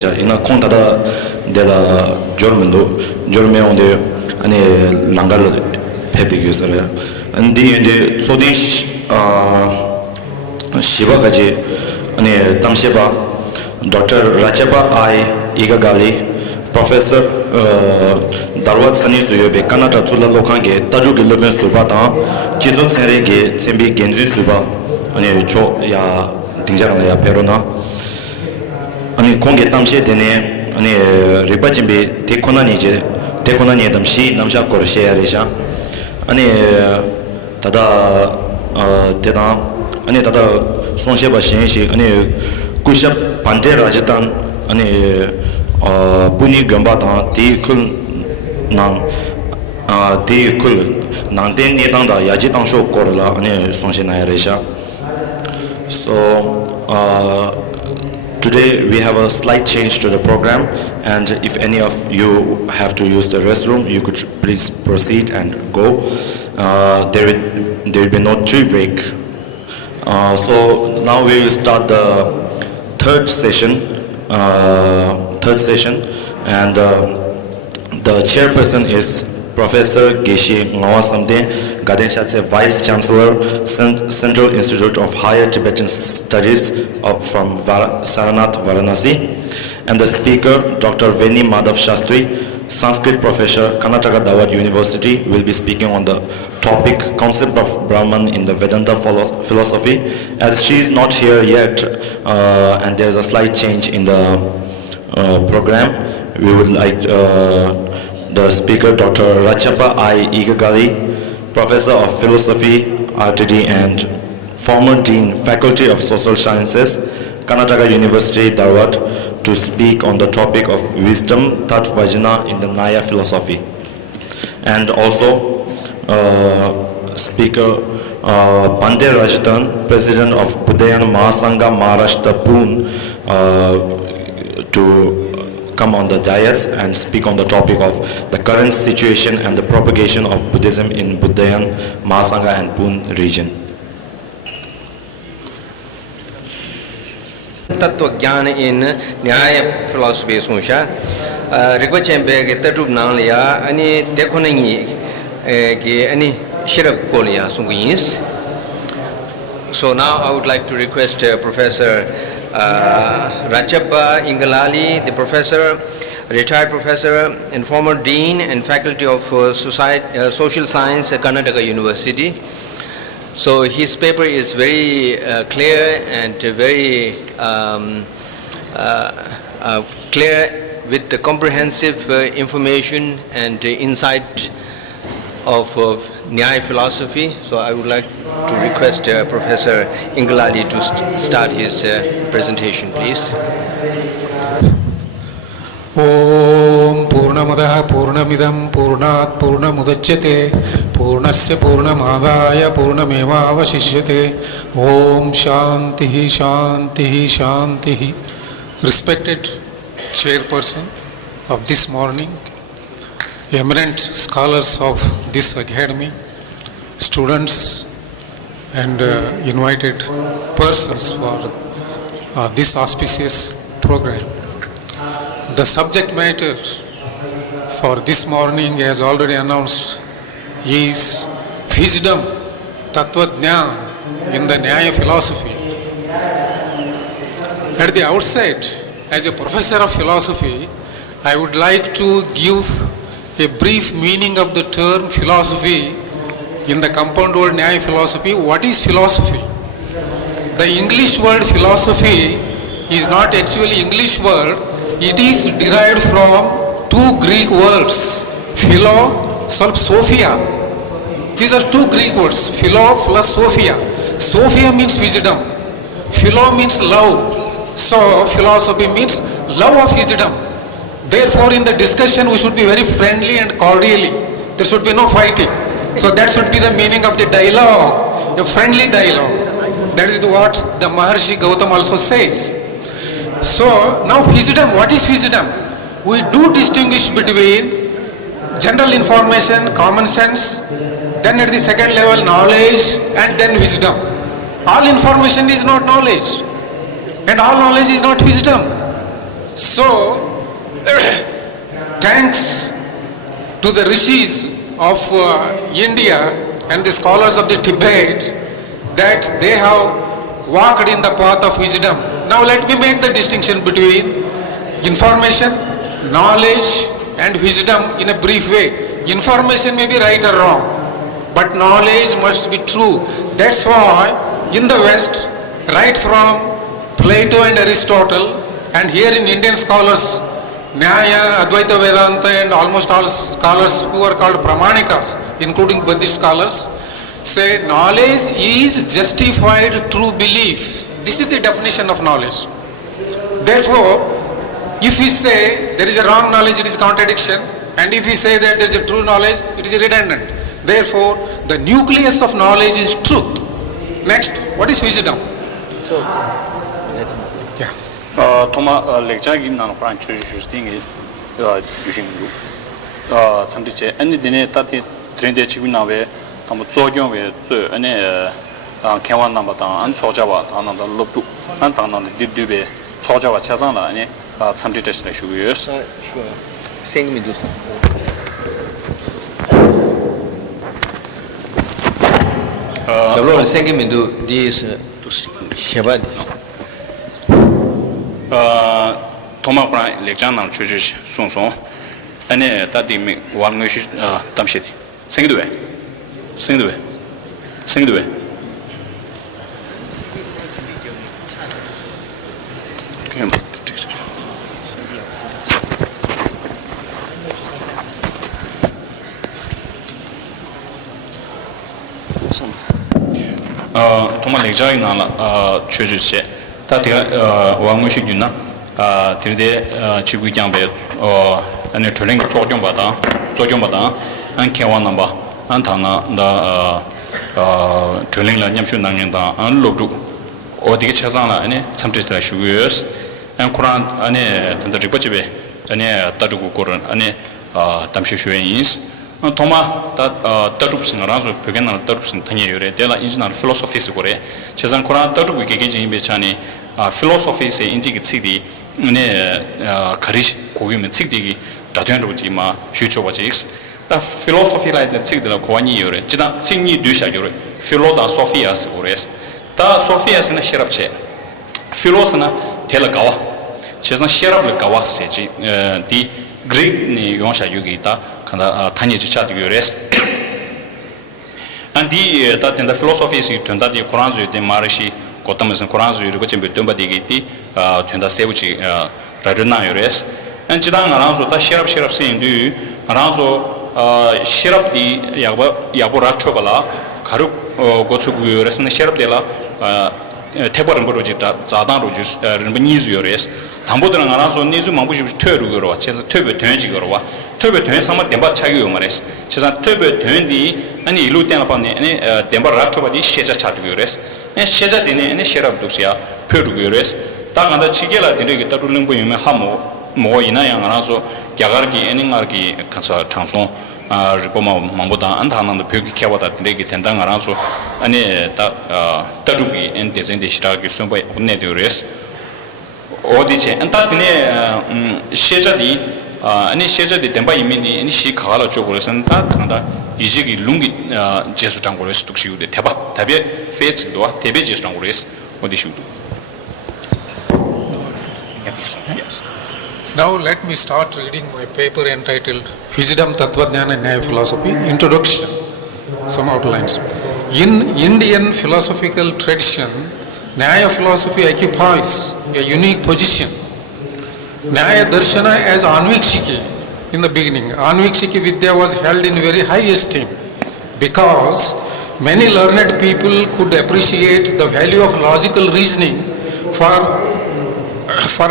ina kontada de la jormendo jorme onde ane langal pede gyusara andi ende sodin shiba gaje ane tamsheba dr rachapa I igagali professor darwat sani suyobe kanata chula lokhange taju giloben suba ta chizo tsere ge tsembi genzu suba ane cho ya dinjara ya perona 아니 공개 땀시 되네 아니 리바진비 데코나니제 데코나니 담시 남자 거르셰야리샤 아니 다다 대다 아니 다다 손셰바 신시 아니 쿠샵 반데 라지탄 아니 부니 gem바다 디쿨 남 디쿨 난데 니당다 야지당쇼 거르라 아니 손셰나야리샤 so today we have a slight change to the program, and if any of you have to use the restroom, you could please proceed and go. There will be no tree break. So now we will start the third session, and the chairperson is Professor Geshe Ngawasamde, Gadenshatse Vice Chancellor, Central Institute of Higher Tibetan Studies from Saranath, Varanasi, and the speaker, Dr. Veni Madhav Shastri, Sanskrit professor, Karnataka Dawat University, will be speaking on the topic Concept of Brahman in the Vedanta philosophy. As she is not here yet, and there is a slight change in the program, we would like the speaker, Dr. Rachapa I Igagali, Professor of Philosophy, RTD, and former Dean, Faculty of Social Sciences, Karnataka University, Dharwad, to speak on the topic of wisdom, Tatvajna in the Nyaya philosophy. And also, speaker Bande Rajatan, President of Buddhayan Mahasangha Maharashtra Pune, to come on the dais and speak on the topic of the current situation and the propagation of Buddhism in Buddhayan, Mahasangha and Pune region. Tattva Jnana in Nyaya philosophy sunsha Rigvachembe ge tatrup nanglia ani dekhonangi ge ani shirab kolia sungins. So now I would like to request Professor Rachapa Ingalali, the professor, retired professor and former dean and faculty of social science at Karnataka University. So his paper is very clear and very clear with the comprehensive information and insight of Nyaya philosophy. So I would like to request Professor Ingalali to start his presentation, please. Om Purnamadaha Purnamidam Purnat Purnamudachyate Purnasya Purnamadaya Purnameva Avashishyate Om Shantihi Shantihi Shantihi. Respected chairperson of this morning, eminent scholars of this academy, students and invited persons for this auspicious program. The subject matter for this morning, as already announced, is wisdom, Tattvajnana in the Nyaya philosophy. At the outset, as a professor of philosophy, I would like to give a brief meaning of the term philosophy in the compound word Nyaya philosophy. What is philosophy? The English word philosophy is not actually English word. It is derived from two Greek words, philo, sophia. These are two Greek words, philo plus sophia. Sophia means wisdom. Philo means love. So philosophy means love of wisdom. Therefore, in the discussion, we should be very friendly and cordially. There should be no fighting. So that should be the meaning of the dialogue, a friendly dialogue. That is what the Maharshi Gautam also says. So now wisdom, what is wisdom? We do distinguish between general information, common sense, then at the second level knowledge, and then wisdom. All information is not knowledge, and all knowledge is not wisdom. So, thanks to the rishis of India and the scholars of the Tibet, that they have walked in the path of wisdom. Now let me make the distinction between information, knowledge and wisdom in a brief way. Information may be right or wrong, but knowledge must be true. That's why in the West, right from Plato and Aristotle, and here in Indian scholars, Nyaya, Advaita Vedanta and almost all scholars who are called Pramanikas, including Buddhist scholars, say knowledge is justified true belief. This is the definition of knowledge. Therefore, if we say there is a wrong knowledge, it is contradiction, and if we say that there is a true knowledge, it is redundant. Therefore, the nucleus of knowledge is truth. Next, what is wisdom? 토마 렉자기 나는 프란 추주슈스팅이 유신루 참디체 아니디네 따티 트렌데 치구나베 담 조경웨 저 아니 개원 남바다 안 소자와 다나다 롭주 안 다나다 디드베 소자와 차상라 아니 참디테스네 슈유스 생미두사 저로 생미두 디스 샤바디 토마 프란 렉자나 추주시 송송 아니 따디미 왕무시 담시디 생기도에 토마 렉자이 나라 추주시 따디가 왕무시 윤나 들데 지구장배 아니 트레이닝 조경바다 안 개원 넘바 안 타나 나 트레이닝 냠슈 나년다 안 로드 어디게 찾아나 아니 참트스라 슈유스 안 쿠란 아니 단다리 버치베 아니 따두고 고런 아니 담시슈인스 토마 따두스는 라서 베겐나 따두스는 타니요레 데라 인지널 필로소피스 고레 제산 쿠란 따두고 게게진 베차니 필로소피스 인지기 찌디 네 카리시 고유면 찌디기 다된로지마 슈초바지스 다 필로소피 라이드 찌디라 고아니요레 지다 찌니 뒤샤요레 필로다 소피아스 고레스 다 소피아스나 시랍체 필로스나 텔가와 제산 시랍을 가와세지 디 그릭니 용샤 유기다 간다 타니지 차디요레스 안디 다 텐다 필로소피스 튼다디 코란즈에 마르시 고tam은 코란즈 유르고 좀 덤바디기티 튼다 세우치 라르나요레스 안지당 알아서 다 시랍 세인디 알아서 시랍디 야보라 초발라 가루 고츠구요레스는 시랍데라 태버른 거로지다 자단로 주스 니즈요레스 담보들은 알아서 니즈 망부시 퇴루거로 제가 퇴베 되지거로와 퇴베 되 상마 덴바 차기요 말레스 제가 퇴베 되는디 아니 일로 때나 봤네 아니 덴바 라초바디 시자 차드요레스 에 시자 되네 아니 시랍도시야 페루요레스 당한다 치게라 되게 따르는 보이면 하모 뭐 이나양 알아서 야가르기 애닝가르기 간서 장송 리포마 망보다 안타는데 벽이 캐와다 되게 된당 알아서 아니 따르기 엔데젠데 시라기 숨바이 온네디오레스 어디체 안타드네 시자디 아니 시자디 덴바 이미디 아니 시 가라 쪽으로선 다 간다 이지기 룽기 제수 장고레스 독시우데 대바 답에 페츠도와 대베 제수 장고레스 어디슈도 Now let me start reading my paper entitled Wisdom, Tattvajnana and Nyaya Philosophy, Introduction, some outlines. In Indian philosophical tradition, Nyaya philosophy occupies a unique position. Nyaya Darshana as Anvikshiki in the beginning. Anvikshiki Vidya was held in very high esteem because many learned people could appreciate the value of logical reasoning for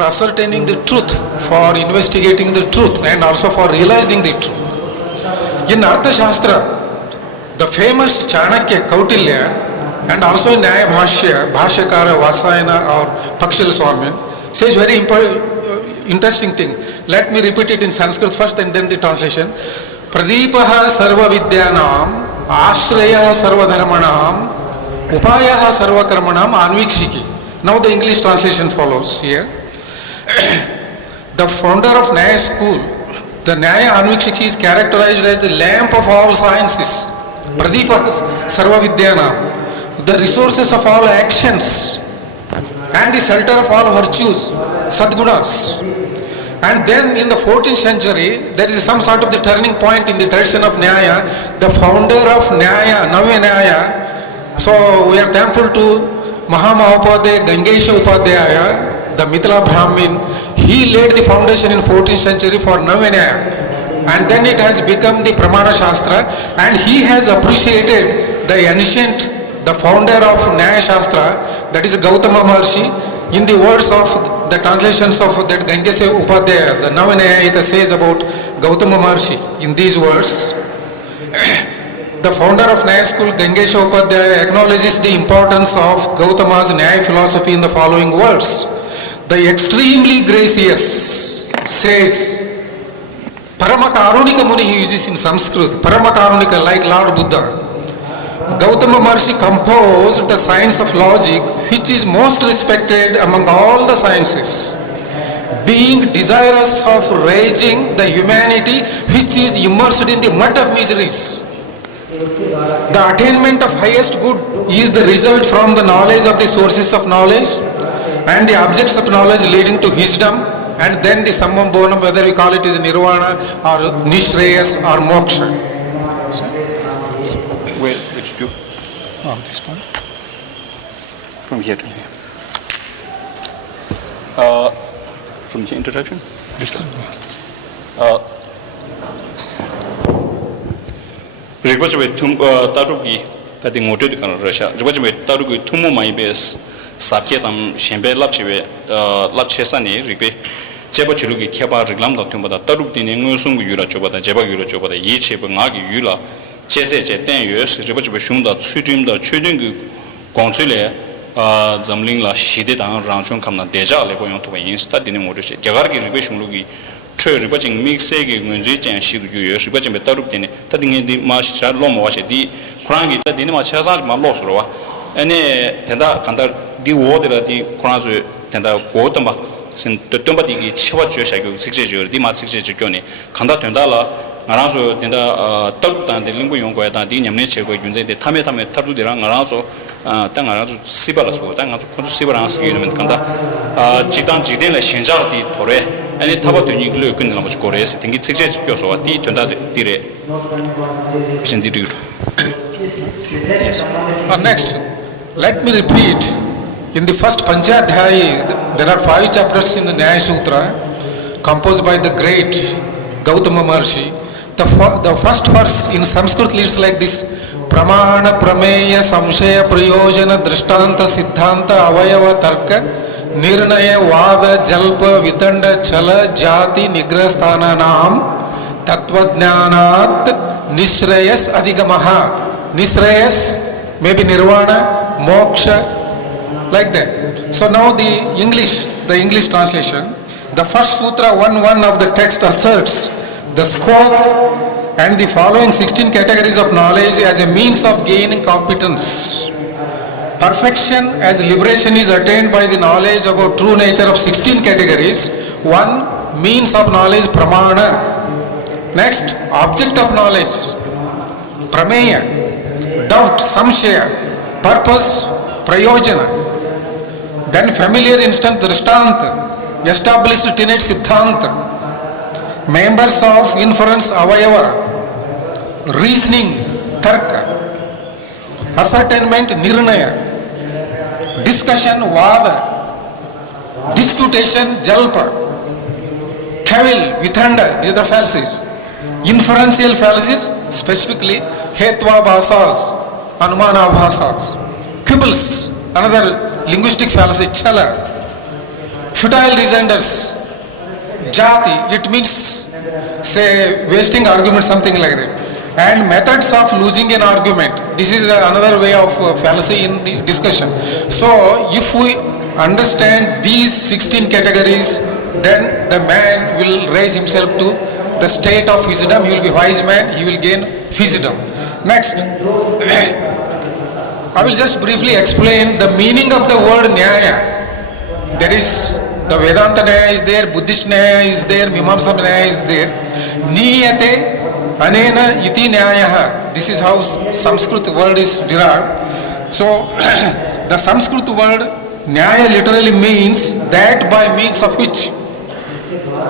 ascertaining the truth, for investigating the truth, and also for realizing the truth. In Arthashastra, the famous Chanakya Kautilya and also in Nyaya Bhashya, Bhashyakara Vasayana or Pakshil Swami says very interesting thing. Let me repeat it in Sanskrit first and then the translation. Pradipaha sarva vidyanam, ashraya sarva dharmanam, upayaha sarva karmanam anvikshiki. Now the English translation follows here. the founder of Nyaya school, the Nyaya Anvikshiki is characterized as the lamp of all sciences, Pradeepa Sarva Vidyanam, the resources of all actions, and the shelter of all virtues, Sadgunas. And then in the 14th century, there is some sort of the turning point in the tradition of Nyaya, the founder of Nyaya, Navya Nyaya. So we are thankful to Mahamahopadhyaya Gangesha Upadhyaya, the Mithila Brahmin. He laid the foundation in 14th century for Navya Nyaya. And then it has become the Pramana Shastra, and he has appreciated the ancient, the founder of Nyaya Shastra, that is Gautama Maharshi. In the words of the translations of that Gangesha Upadhyaya, the Navanayayika says about Gautama Maharshi in these words. The founder of Nyaya school, Gangesha Upadhyaya, acknowledges the importance of Gautama's Nyaya philosophy in the following words. The extremely gracious says, Paramakarunika Muni he uses in Sanskrit, Paramakarunika like Lord Buddha. Gautama Maharshi composed the science of logic, which is most respected among all the sciences, being desirous of raising the humanity which is immersed in the mud of miseries. The attainment of highest good is the result from the knowledge of the sources of knowledge and the objects of knowledge leading to wisdom, and then the summum bonum, whether we call it as nirvana or nishreyas or moksha. Where did you do? This point. From here to here. From the introduction? Rikwachiwe tarugi tati ngoto di kana rasha. Rikwachiwe tarugi tumu maibes sabke tam shenpe lapchiwe lapchesani rikwe jeba chirugi kepa riklam da tumbada taruk dine ngosungu yura chobada jeba yura chobada yi cheba ngagi yura chese che ten yus rikwachiwe shungda tsudimda chudungu gongchule zamling la shide dang rangchung kamna deja le boyong tuba yins ta dine ngoto she gyagar ki rikwe shunglugi chö rikpaching mikse ki ngunzui chen shigu yuyo rikpaching be tarup dine ta dinge di ma shira lomo washe di kurangi ta dine ma chasang ma lo suro wa ane tenda kanda di wo dila di kurangi tenda go tamba sin tumba digi chiwa chö shagyu sikse chö di ma sikse chö kyo ne kanda tenda la ngaransu tenda tarup tanda linggu yonggoya tanda di nyamne che go yunze de tame tarup dira ngaransu ta ngaransu siba la suwa ta ngaransu kundu siba rang sikyo yumen kanda jidang jiden la shenjar di tore ane taba tuñi kilo kun nila mochi kore esi tingi tsikche chikyo sowa di tuanda dire bishan di rigiru. Next, let me repeat, in the first Panchadhyayi, there are 5 chapters in the Nyaya Sutra composed by the great Gautama Maharshi. The first verse in Sanskrit reads like this: Pramana Prameya Samshaya Prayojana Drishtanta Siddhanta Avayava Tarka Nirnaya Vada Jalpa Vitanda Chala Jati Nigrasthana Nam Tattvajnanat Nishrayas Adhigamaha. Nishrayas maybe Nirvana, Moksha, like that. So now the English translation. The first Sutra 1.1 of the text asserts the scope and the following 16 categories of knowledge as a means of gaining competence. Perfection as liberation is attained by the knowledge about true nature of 16 categories. 1. Means of knowledge, pramana. Next, object of knowledge, prameya. Doubt, samshaya. Purpose, prayojana. Then familiar instant, drishtanta. Established tenet, siddhanta. Members of inference, avayava. Reasoning, tarka. Ascertainment, nirnaya. Discussion, vada. Disputation, jalpa. Cavil, vithanda, these are fallacies. Inferential fallacies, specifically hetva bhasas, anumana bhasas. Quibbles, another linguistic fallacy, chala. Futile rejoinders, jati, it means, say, wasting argument, something like that. And methods of losing an argument. This is another way of fallacy in the discussion. So, if we understand these 16 categories, then the man will raise himself to the state of wisdom. He will be wise man, he will gain wisdom. Next, I will just briefly explain the meaning of the word nyaya. There is The Vedanta Nyaya is there, Buddhist Nyaya is there, Mimamsa Nyaya is there. Niyate anena iti Nyaya. This is how Sanskrit word is derived. So the Sanskrit word Nyaya literally means that by means of which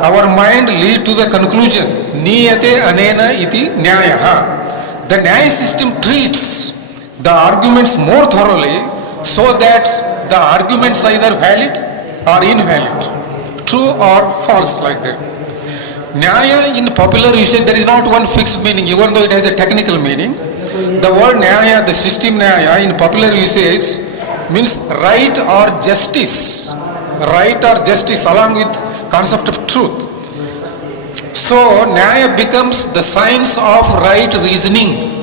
our mind lead to the conclusion. Niyate anena iti Nyaya. The Nyaya system treats the arguments more thoroughly so that the arguments are either valid or invalid, true or false, like that. Nyaya in popular usage, there is not one fixed meaning, even though it has a technical meaning. The word Nyaya, the system Nyaya in popular usage means right or justice. Right or justice along with concept of truth. So Nyaya becomes the science of right reasoning.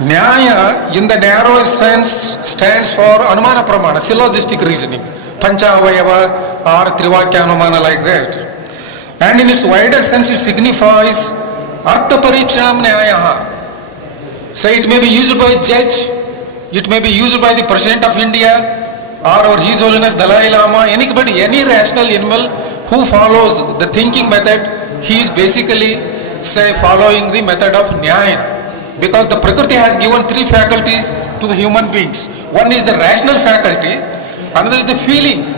Nyaya in the narrower sense stands for Anumana Pramana, syllogistic reasoning, Panchavayava or Trivakya Anumana, like that. And in its wider sense it signifies Artha Parikshanam Nyaya. So it may be used by a judge, it may be used by the President of India or His Holiness Dalai Lama, anybody, any rational animal who follows the thinking method, he is basically following the method of Nyaya. Because the Prakriti has given three faculties to the human beings. One is the rational faculty, another is the feeling.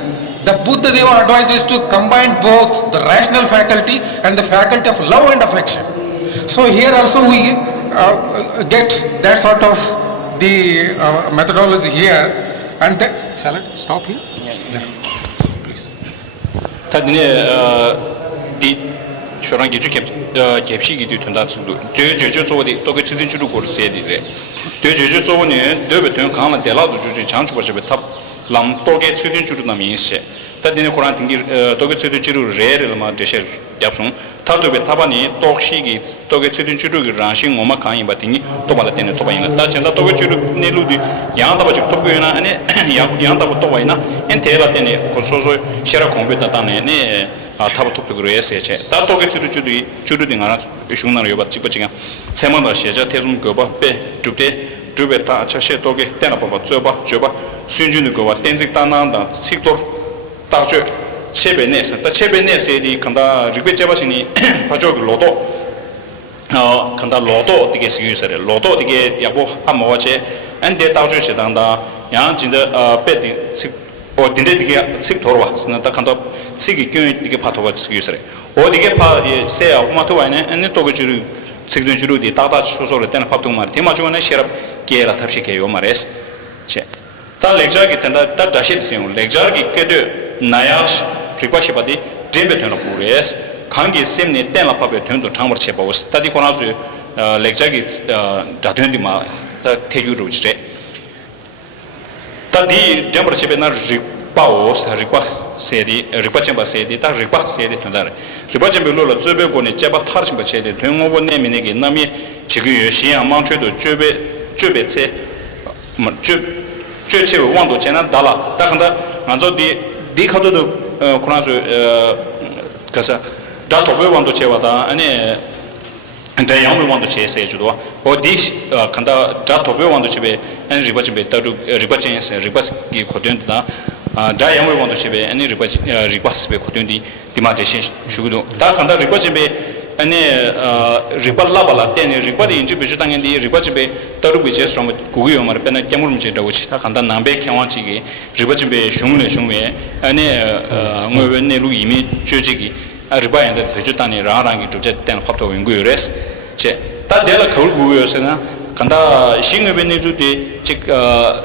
The Buddha Deva advised us to combine both the rational faculty and the faculty of love and affection. So here also we get that sort of the methodology here. And that, shall I stop here? Yeah. Please. 쇼랑 기주 갭시기 뒤튼다 수도 되제저 조디 또그 지진 주로 고르세디래 되제저 조원이 되베던 강만 대라도 주지 장주버서 탑 람토게 지진 주로 남이시 다디네 코란 딩기 또그 지진 주로 레르마 데셔 yapsun 타도베 타바니 똑시기 또그 지진 주로 랑신 오마 강이 바팅이 또발한테는 또바이나 다친다 또그 주로 네루디 양다바직 또고이나 아니 양다부 또바이나 엔테라테네 고소소 셔라 컴퓨터다네 네 타부 토픽으로 했어야지. 다토게 주르딩 하나 슝나로 여바 찍어지가 세만다 시자 태좀 거바 빼 줍대 줍에다 차셰 도게 때나 봐봐 줘봐 순준의 거와 댄직 단난다 식도 다저 체베네스 다 체베네스에 간다 리베 제바시니 바저그 로도 간다 로도 되게 쓰유서래 로도 되게 야보 한모와체 안데 다저 시단다 양 진짜 빼디 어딘데 이게 식 돌아와. 나 간다 식이 교육 이게 파토가 쓰기서래. 어디게 파 세야 오마토와네 아니 또그 주로 식든 주로디 다다 소소를 때는 파토 말. 대마주는 시럽 게라 탑시게요 말레스. 제. 다 렉처기 텐다 다 다시스용 렉처기 깨도 나야스 리kwa시바디 잼베트는 보레스. 강기 셈네 때나 파베 된도 장버 쳐보스. 다디 코나주 렉처기 다된디마 다 태유로지래. 디 jambar chebe na ripaos ripa sedi ripa chemba sedi ta ripa sedi tondare ripa chembe lo zobe go ne cheba thar chemba chede thongo bo ne mine ge nami chigi shi amang chwe do zobe che ma che wang do chena dala ta khanda nganzo di khado do khona zo kasa da tobe wang do chewa da ane and the young want to chase age do or this kanda da tobe want to chebe and ribach be ta ribach and ribach gi khodun da da young want to chebe and ribach be khodun di demarcation shugudo da kanda ribach be ane ribal la bala ten ribal in jibe jitang di ribach be taru be jes from gugu mar pena kemur mje da uchi ta kanda nambe kyawan chi gi ribach be shungle shungwe ane ngwe ne lu imi chöjigi riba and the jitani rangi to jet ten pato ingures che ta dela khul guyosena kanda shingwe zu de chik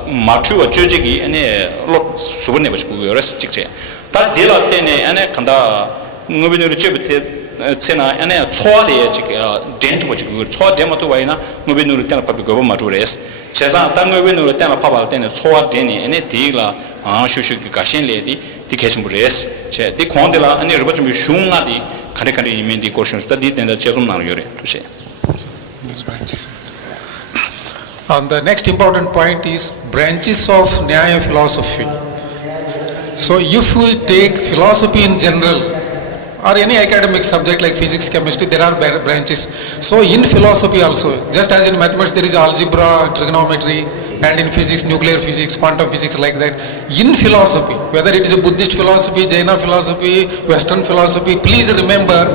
matu chöjigi ane lo subne bach guyores chikche ta dela tene ane kanda ngwe ne chebte tsena ane choale chik dent bach gugur choa demato waina ngwe ne ten papi go matures cheza ta ngwe ne ten papa ten choa deni ane dela shushu ki gashin ledi di kesimures che di kondela ani ruba chumi shunga di kare imen di questions da di tenda chesum na yore to say. And the next important point is branches of Nyaya philosophy. So if we take philosophy in general, or any academic subject like physics, chemistry, there are branches. So in philosophy also, just as in mathematics there is algebra, trigonometry, and in physics, nuclear physics, quantum physics, like that. In philosophy, whether it is a Buddhist philosophy, Jaina philosophy, Western philosophy, please remember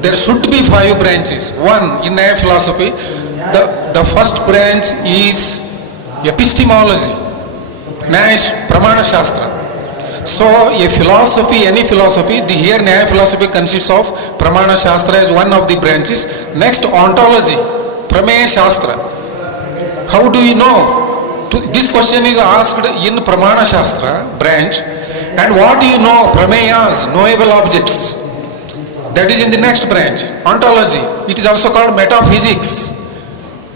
there should be 5 branches. One, in Nyaya philosophy, the first branch is epistemology, Nyaya Pramana Shastra. So a philosophy, any philosophy, the here Nyaya philosophy consists of Pramana Shastra as one of the branches. Next, ontology, Prameya Shastra. How do you know? This question is asked in Pramana Shastra branch. And what do you know? Prameyas, knowable objects. That is in the next branch, ontology. It is also called metaphysics.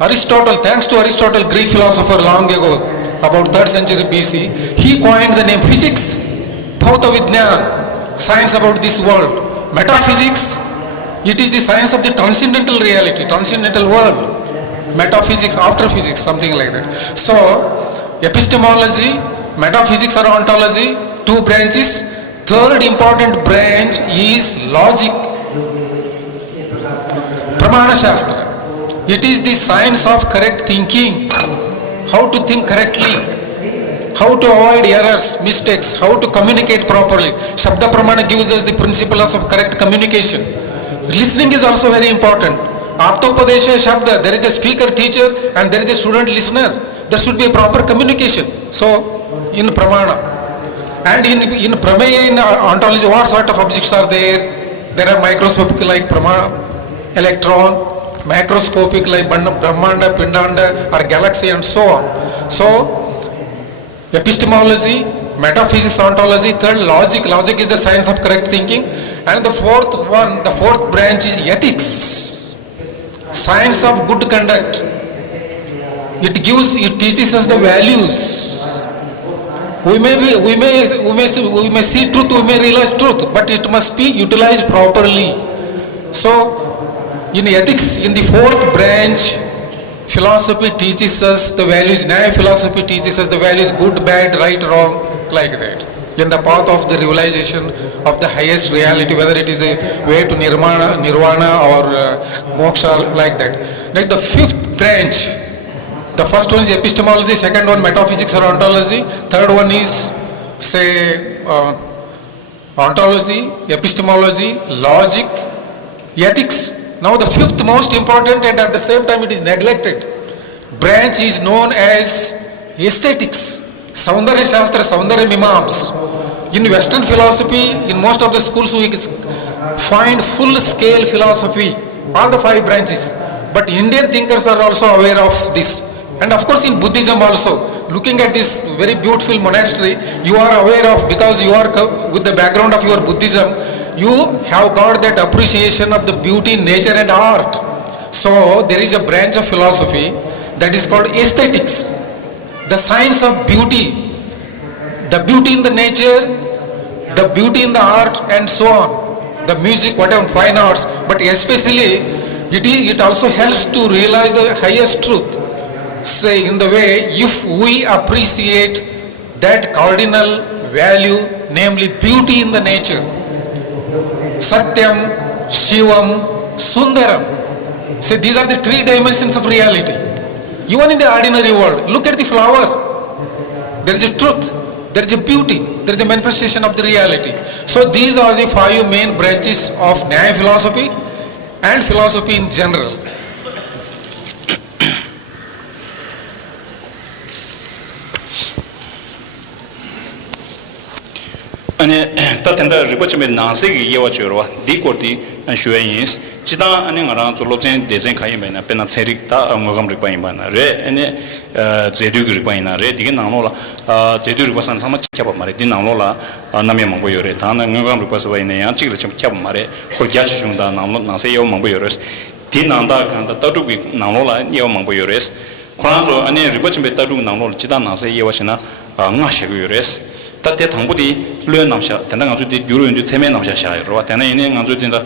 Aristotle, thanks to Aristotle, Greek philosopher long ago, about 3rd century BC, he coined the name physics. Bhauta Vidyan, science about this world. Metaphysics, it is the science of the transcendental reality, transcendental world. Metaphysics, after physics, something like that. So, epistemology, metaphysics or ontology, 2 branches. Third important branch is logic, Pramana Shastra. It is the science of correct thinking, how to think correctly, how to avoid errors, mistakes, how to communicate properly. Shabda Pramana gives us the principles of correct communication. Listening is also very important. Aptopadesha Shabda, there is a speaker, teacher, and there is a student listener. There should be a proper communication. So, in Pramana. And in Prameya, in ontology, what sort of objects are there? There are microscopic like electron, macroscopic like Brahmanda, Pindanda, or galaxy, and so on. So, epistemology, metaphysics, ontology. Third, logic. Logic is the science of correct thinking. And the fourth branch is ethics, science of good conduct. It teaches us the values. We may see truth, we may realize truth, but it must be utilized properly. So, in ethics, in the 4th branch, philosophy teaches us the values. Nyaya philosophy teaches us the values good, bad, right, wrong, like that. In the path of the realization of the highest reality, whether it is a way to nirvana or moksha, like that. Like the 5th branch, the first one is epistemology, second one metaphysics or ontology, third one is ontology, epistemology, logic, ethics. Now the 5th most important and at the same time it is neglected branch is known as aesthetics, Saundarya Shastra, Saundarya Mimams. In Western philosophy, in most of the schools we find full scale philosophy, all the 5 branches. But Indian thinkers are also aware of this. And of course in Buddhism also, looking at this very beautiful monastery, you are aware of, because you are with the background of your Buddhism, you have got that appreciation of the beauty in nature and art. So there is a branch of philosophy that is called aesthetics, the science of beauty, the beauty in the nature, the beauty in the art, and so on, the music, whatever, fine arts, but especially it also helps to realize the highest truth. Say in the way, if we appreciate that cardinal value, namely beauty in the nature, Satyam, Shivam, Sundaram. Say these are the 3 dimensions of reality. Even in the ordinary world, look at the flower. There is a truth, there is a beauty, there is a manifestation of the reality. So these are the 5 main branches of Nyaya philosophy and philosophy in general. 아니 따텐다 리버치메 나세기 예와주로와 디코디 슈에인스 지다 아니 가랑 졸로젠 데젠 카이메나 페나 체릭다 응어감 리바이마나 레 아니 제두기 리바이나 레 디게 나노라 제두기 리바산 사마 캬바 마레 디 나노라 나메 망보요레 다나 응어감 리바스바이네 야 찌르 좀 캬바 마레 콜갸치 중다 나노 나세 요 망보요레스 디 난다 간다 따두기 나노라 요 망보요레스 코란소 아니 리버치메 따두기 나노라 지다 나세 예와시나 응아시고요레스 따때 당부디 르연 남샤 된다 가지고 유로인도 세매 남샤 샤이로 되나 이네 가지고 된다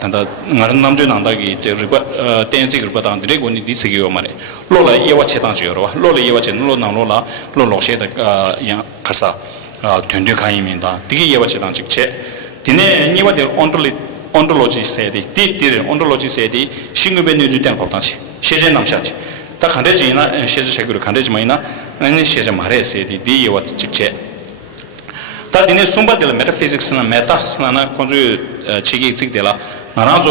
된다 나른 남주 난다기 제 리바 땡지 그거 당 드래곤이 디스기요 말에 로라 예와 체당지요 로라 예와 체 로 나로라 로로셰다 야 카사 된데 가이민다 디게 예와 체당 직체 디네 니와데 ontology 세디 디디 ontology 세디 싱급의 뉴주된 법당치 시제 남샤치 다 간대지나 시제 책으로 간대지마이나 아니 시제 말해 세디 디와 직체 다 디네 숨바들 메타피직스나 메타스나 콘주 치기 직데라 나라조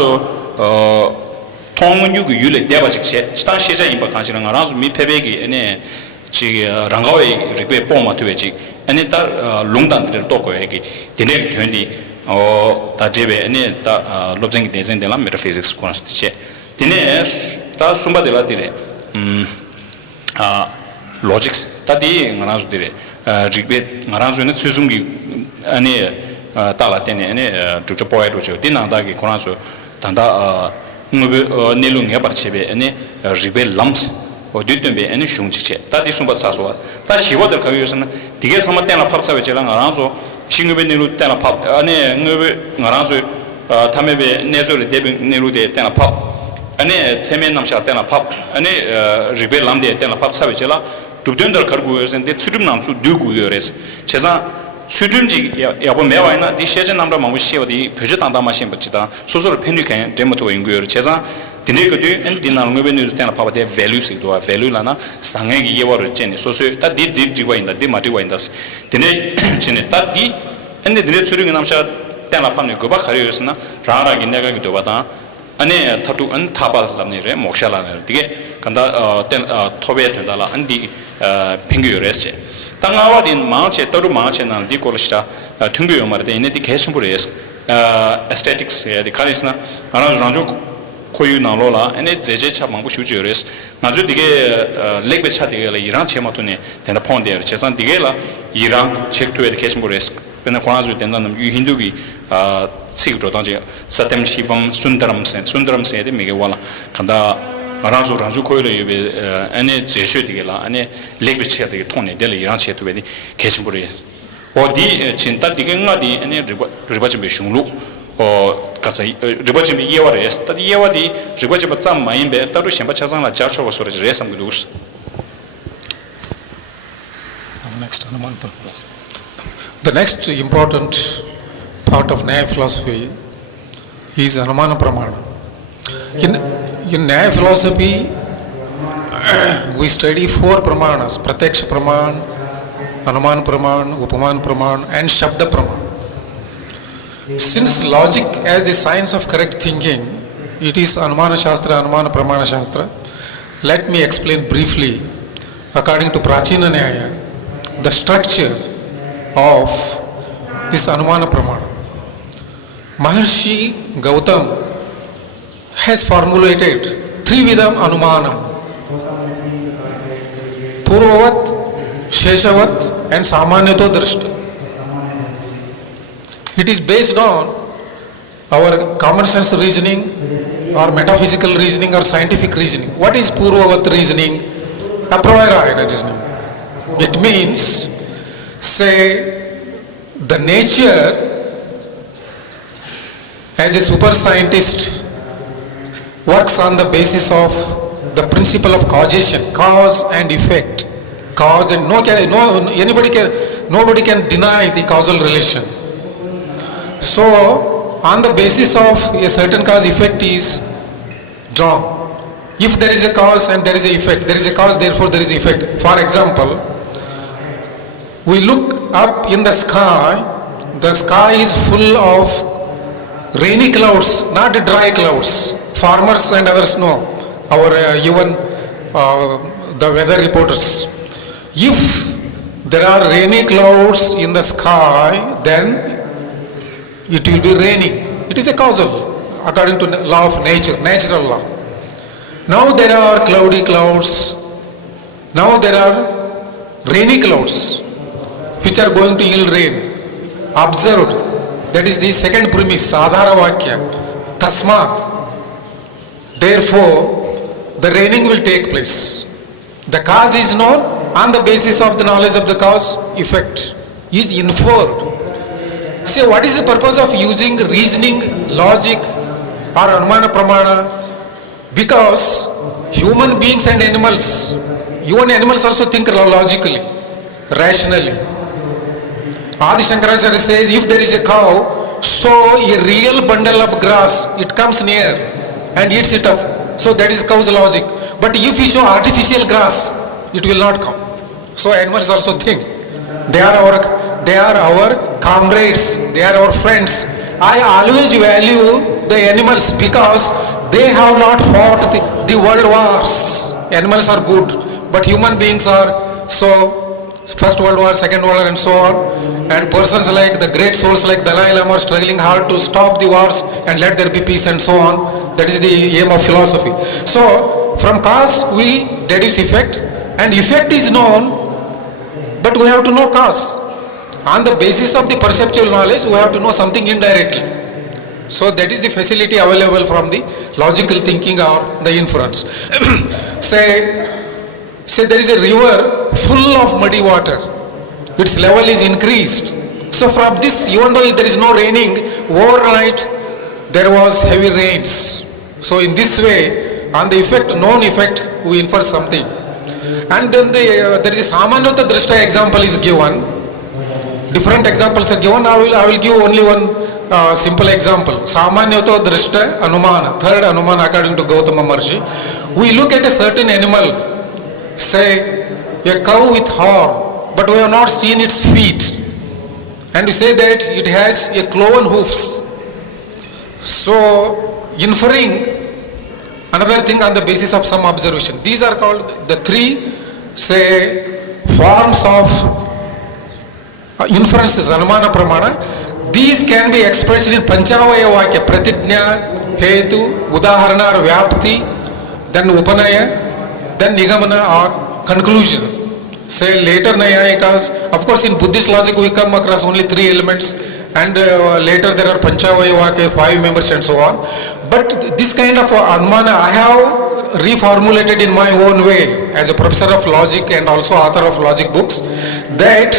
통문유구 율에 대바 직체 시당 시제 임바 간지는 나라조 미페베기 에네 지 랑가웨 리베 뽕마트웨지 아니 다 롱단들 또 거기 디네 된디 다 제베 아니 다 롭쟁이 대전데라 메타피직스 콘스티체 디네 다 숨바들라 디레 logics tadi ngarazu dire rigbe ngarazu ne tsuzumgi ani tala tene ani tucho poet tucho dinanda gi konaso tanda ngube nelu nge parchebe ani rigbe lams o dytembe ani shungchiche tadi sumba saso ta shiwa der kayusna dige samaten la phapsa wechela ngarazu shingube nelu tena phap ani ngube ngarazu tamebe nezole debe nelu de tena phap ane semen namsha tena pap ane ribe lamde tena pap savechela dubdendar kargu yosen de tsudum namsu dugu yores cheza tsudumji yabo mewaina di sheje namra mamu shewadi pheje tanda mashin bachida sosor penduken demoto ingu yor cheza dinekodu en dinal ngobe news tena pap de value sigdo value lana sangegi yewar cheni soso ta di jiwainda di mati waindas dine chene ta di ene dine tsudum namsha tena pamne goba khari yosna rara ginega gido bata ane thatu an thaba lamne re mokshala ne dige kanda thobe thendala andi pingyu resche tangawa din mache toru mache nan di kolsta thungyu yomar de ine di khechumbu res aesthetics ya di karisna anaz ranjo koyu na lola ane jeje cha mangbu shuju res ngaju dige legbe cha dige la iran chema tune tena ponde er chesan dige la iran chektu er khechumbu res pena konazu tenda nam yu hindu gi sikro tanje satem shivam sundaram se de mege wala kanda ranzu koyle yube ane jeshu digela ane legbe che de tone de le iran che to be kechmbure odi chinta digenga di ane ribache be shunglu o katsa ribache be yeware est tadi yewadi ribache ba tsam maimbe taru shemba chazang la jacho go sore resam gudus The next important part of Nyaya philosophy is Anumana Pramana. In Nyaya philosophy, we study 4 Pramanas: Pratyaksha Praman, Anuman Praman, Upaman Praman, and Shabda Praman. Since logic as the science of correct thinking, it is Anumana Shastra, Anumana Pramana Shastra, let me explain briefly, according to Prachina Nyaya, the structure of this Anumana Pramana. Maharshi Gautam has formulated Trividam Anumanam: Purvavat, Sheshavat and Samanyato Drishta. It is based on our common sense reasoning or metaphysical reasoning or scientific reasoning. What is Purvavat reasoning? A priori reasoning. It means, say, the nature as a super scientist works on the basis of the principle of causation, cause and effect. Cause and nobody can deny the causal relation. So, on the basis of a certain cause, effect is drawn. If there is a cause and there is a effect, there is a cause, therefore there is effect. For example, we look up in the sky is full of rainy clouds, not dry clouds. Farmers and others know, even the weather reporters. If there are rainy clouds in the sky, then it will be raining. It is a causal, according to law of nature, natural law. Now there are cloudy clouds. Now there are rainy clouds, which are going to yield rain. Observed. That is the second premise, Adhara Vakya, Tasmat. Therefore, the raining will take place. The cause is known, on the basis of the knowledge of the cause, effect is inferred. See, what is the purpose of using reasoning, logic or Anumana Pramana? Because human beings and animals, even animals also think logically, rationally. Adi Shankaracharya says, if there is a cow, So a real bundle of grass, it comes near and eats it up. So that is cow's logic. But if you show artificial grass, it will not come. So animals also think they are our comrades, they are our friends. I always value the animals because they have not fought the world wars. Animals are good, but human beings are so. First World War, Second World War and so on. And persons like the great souls like Dalai Lama are struggling hard to stop the wars and let there be peace and so on. That is the aim of philosophy. So from cause we deduce effect, and effect is known, but we have to know cause. On the basis of the perceptual knowledge, we have to know something indirectly. So that is the facility available from the logical thinking or the inference. Say there is a river full of muddy water. Its level is increased. So from this, even though there is no raining, overnight there was heavy rains. So in this way, on the effect, known effect, we infer something. And then there is a Samanyata Drishta example is given. Different examples are given. I will give only one simple example. Samanyata Drishta Anumana, third Anumana according to Gautama Maharshi. We look at a certain animal, say a cow with horn, but we have not seen its feet, and we say that it has a cloven hoofs. So inferring another thing on the basis of some observation. These are called the three, say, forms of inferences, Anumana Pramana. These can be expressed in Panchavaya Vakya, Pratijna, Hetu, Udaharana or Vyapti, then Upanaya, then Nigamana or conclusion. Say later Nayayikas, of course in Buddhist logic we come across only three elements, and later there are Panchavaya Vakya, 5 members and so on. But this kind of Anumana I have reformulated in my own way as a professor of logic and also author of logic books, that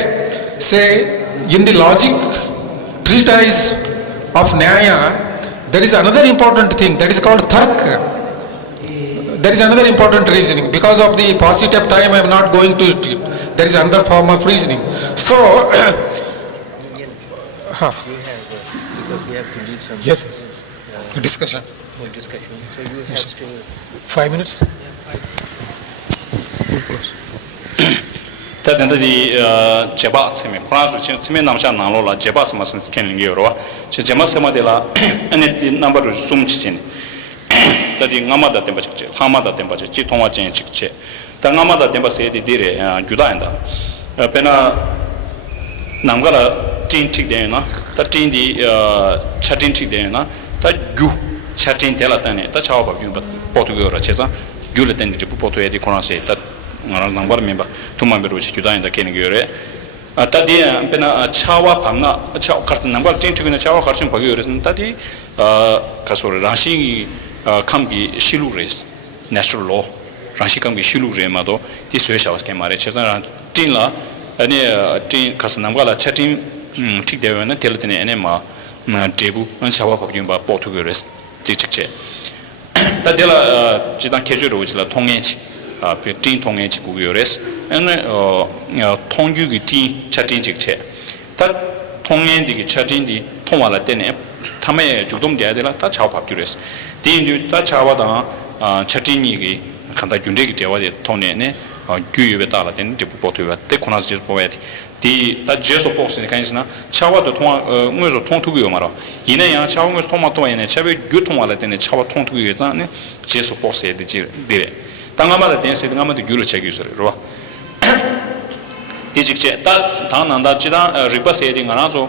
say in the logic treatise of Nyaya there is another important thing that is called Tarka. There is another important reasoning. Because of the paucity of time I am not going to it. There is another form of reasoning. So because we have to leave some yes, discussion. for discussion. So you have still 5 minutes. 다든지 제바 스미 프랑스 스미 남샤 나로라 제바 스마스 켄링이요로 제 제마스마데라 아니 넘버를 숨치진 다디 나마다 템바치체 하마다 템바치 지 통화진 직체 다 나마다 템바세디 디레 규다인다 페나 남가라 틴틱데나 다 틴디 차틴틱데나 다규 차틴텔라타네 다 차와바 규바 포르투갈어 체자 규르텐디 포토에디 코나세 다 나랑bar member tumamberu chidainda kenigore tadi pena chawa phamna chaw karsin number 10 tugina chawa karsin pagyo resin tadi kasore rashi kambi shilu res natural law rashi kambi shilu re mado ti sweshawas ke mare chezan tinla ane tin karsin number la chatin tik dewe na teletine ene ma debu an chawa pagyo ba portugal res tikche tadela jidan kejuro jila tongyenchi 팅 통해 지구 요레스 ene 통규기 티 차팅 직체 다 통행디기 차팅디 통화할 때네 탐에 주동돼야 되라 다 작업합기로스 디인도 다 작업하다 차팅이기 간다 윤대기 되어야 통내네 규유에 따라 되는 디포토와 때 코나스 제스 보여야 디다 제스 보스니 간이스나 차와도 통화 뭐서 통투기요 말아 이내야 차원에서 통화도에네 차베 규 통화할 때네 차와 통투기에잖아 제스 보스에 되지 당가마다 된세 당가마다 규를 책이서로 디직체 다 당난다 지다 리버세딩 하나서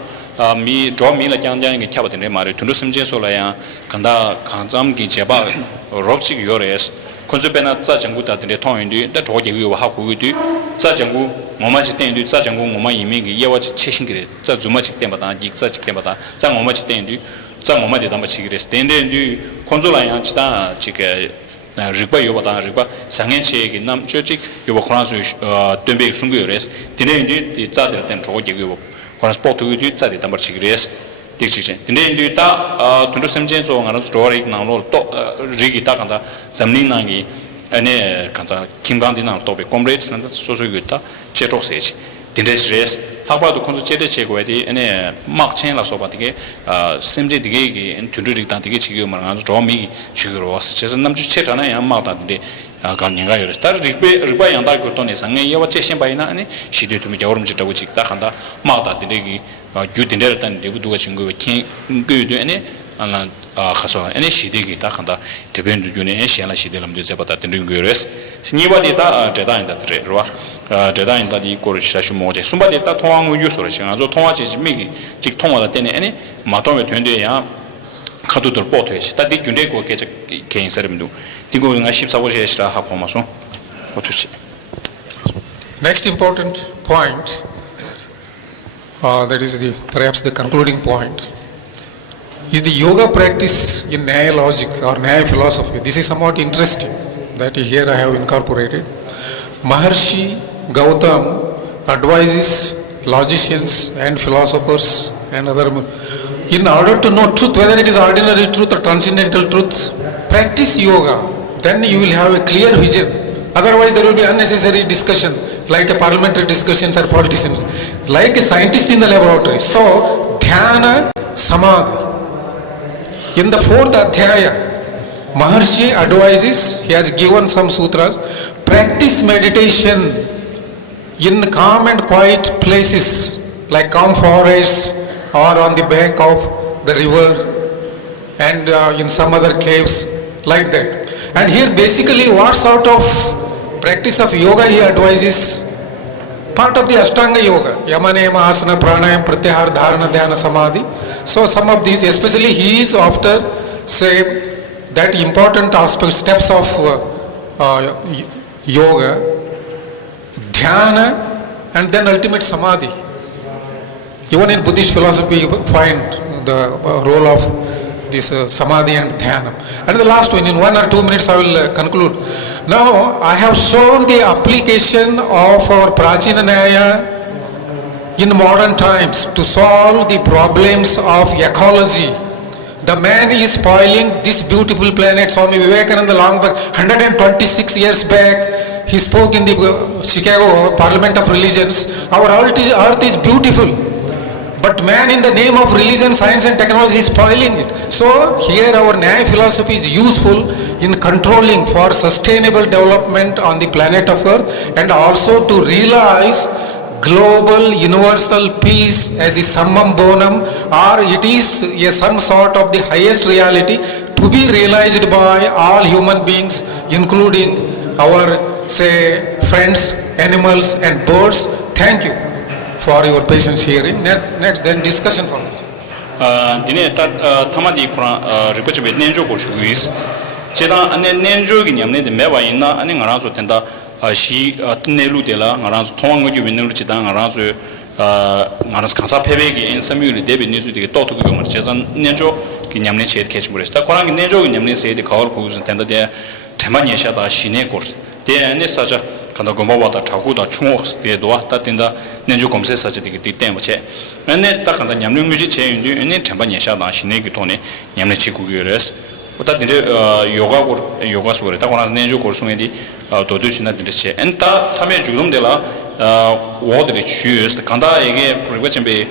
미 조미라 장장이 캬바드네 말을 둔도 심제소라야 간다 강잠기 제바 롭식 요레스 콘스페나 자정구다들의 통인도 다 조개고 하고도 자정구 뭐마지 때인도 자정구 뭐마 이미기 예와지 최신기래 자 주마직 때마다 익자직 때마다 자 뭐마지 때인도 자 뭐마디 담아치기래스 된데인도 콘솔라야 지다 지게 리바 요바다 리바 상행체기 남 조직 요바 프랑스 덴베 숨고요레스 디네인디 자들 된 조개고 트랜스포트 위디 자디 담버치그레스 디치체 디네인디 다 둔도semjen소 가는 스토리 나로 또 리기다 간다 잠닝나기 아니 간다 김강디나 또베 콤레이츠 난다 소소기다 제톡세지 디네스레스 학바도 콘수 제대 제고에디 아니 막첸라 소바디게 심제 디게 튜르릭단 디게 지금 말하는 조미 지그로 와서 제가 남주 체잖아요 막다데 간인가 요스 다르 리바 양다 고토네 상에 여와 제신바이나 아니 시대도 미 여름 지다고 직다 한다 막다데기 유딘데르단 디부두가 친구 킹 그도 아니 알라 가서 아니 시대기 딱 한다 대변도 주네 시야라 시대람도 잡았다 된 거요스 니바디다 제다인다 드레와 제다인다디 고르시샤슈 모제 숨바디다 통왕 우유소를 시간조 통화지 미기 직 통화다 때네 아니 마토메 된데야 카도들 포토에시 다디 균데고 게제 개인 사람도 디고가 14호시라 하고 마소 어떻게 Next important point, that is perhaps the concluding point, is the yoga practice in Nyaya logic or Nyaya philosophy. This is somewhat interesting that here I have incorporated. Maharshi Gautam advises logicians and philosophers and other, in order to know truth, whether it is ordinary truth or transcendental truth, practice yoga, then you will have a clear vision. Otherwise there will be unnecessary discussion, like a parliamentary discussions or politicians, like a scientist in the laboratory. So, dhyana, samadhi. In the 4th adhyaya, Maharshi advises, he has given some sutras, practice meditation in calm and quiet places, like calm forests or on the bank of the river and in some other caves, like that. And here basically what sort of practice of yoga he advises? Part of the Ashtanga yoga, Yama Niyama Asana Pranayam Pratyahara Dharana Dhyana Samadhi. So some of these, especially he is after say that important aspect, steps of yoga, dhyana and then ultimate samadhi. Even in Buddhist philosophy you find the role of this samadhi and dhyana. And the last one, in 1 or 2 minutes I will conclude. Now I have shown the application of our Prachina Nyaya in modern times to solve the problems of ecology. The man is spoiling this beautiful planet. Swami Vivekananda long back, 126 years back, he spoke in the Chicago Parliament of Religions. Our earth is beautiful, but man in the name of religion, science and technology is spoiling it. So here our Nyaya philosophy is useful in controlling for sustainable development on the planet of Earth, and also to realize global universal peace as the summum bonum, or it is some sort of the highest reality to be realized by all human beings, including our say friends, animals and birds. Thank you for your patience hearing. Next then discussion for me. Dine tamadi Quran repeat with nenjo borshuis. Cheda ane nenjo ginyamne de mewa ina ane ngarazo tenda shi nelu dela ngarazo thong ngi winnu chida ngarazo ngaras kansa pebegi in samyuli debi nizu de to to go mar chezan nenjo ginyamne chet kech mures ta Quran nenjo ginyamne se de kawar kuzun tenda de temanya shada shine kors de ane saja kanda gomawata chaguda chungos de doa ta tenda nenjo komse saja de de tembo che ane ta kanda nyamne nguji che yundu ane temanya shada shine gi tone nyamne chi kugures uta de yoga sore ta Quran nenjo korsungedi 도두시나 드르체 엔타 타메 주름데라 워드리 추스 간다 이게 프로그램에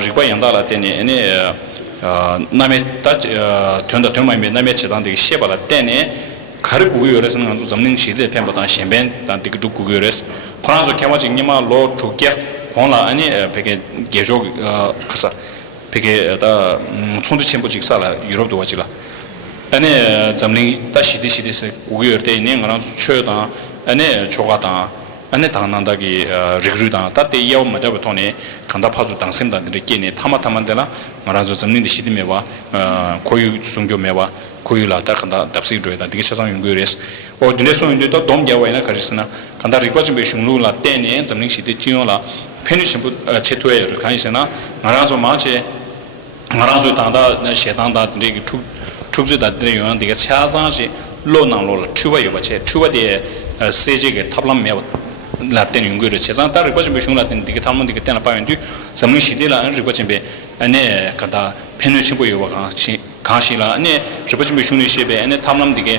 리과 양다라 때니 아니 남에 다 된다 되면 남에 지단데 시바라 때니 가르고 요래서는 아주 점능 시대 편보다 신변 단데 그 두고 요래서 코란조 캐마지 니마 로 두게 공라 아니 베게 계조 그사 베게 다 총도 첨부 직사라 유럽도 와지라 아니 점링 다시 고기열 때 있는 거랑 최다 아니 초가다 아니 당난다기 리그루다 따때 이어 맞아버 돈에 간다 파주 당선단들이 끼니 타마타만데나 말아서 점링이 시디메와 고유 순교메와 고유라 딱한다 답시로다 되게 세상 연구에서 어디에서 인도도 dom야와이나 가르스나 간다 리과진 베슝루라 때네 점링 시디 지용라 페니심부 체토에 간이세나 말아서 마체 말아서 당다 셰당다 되게 춥지다 되는 되게 차상시 로낭로를 추바요 바체 추바데 세제게 탑람메 라텐 연구를 세상 따르 버진 베슝라텐 되게 탐문 되게 때나 바인디 점능 시대라 안 리버진 베 안에 가다 페누치보요와 같이 가시라 안에 리버진 베슝니 시베 안에 탐람 되게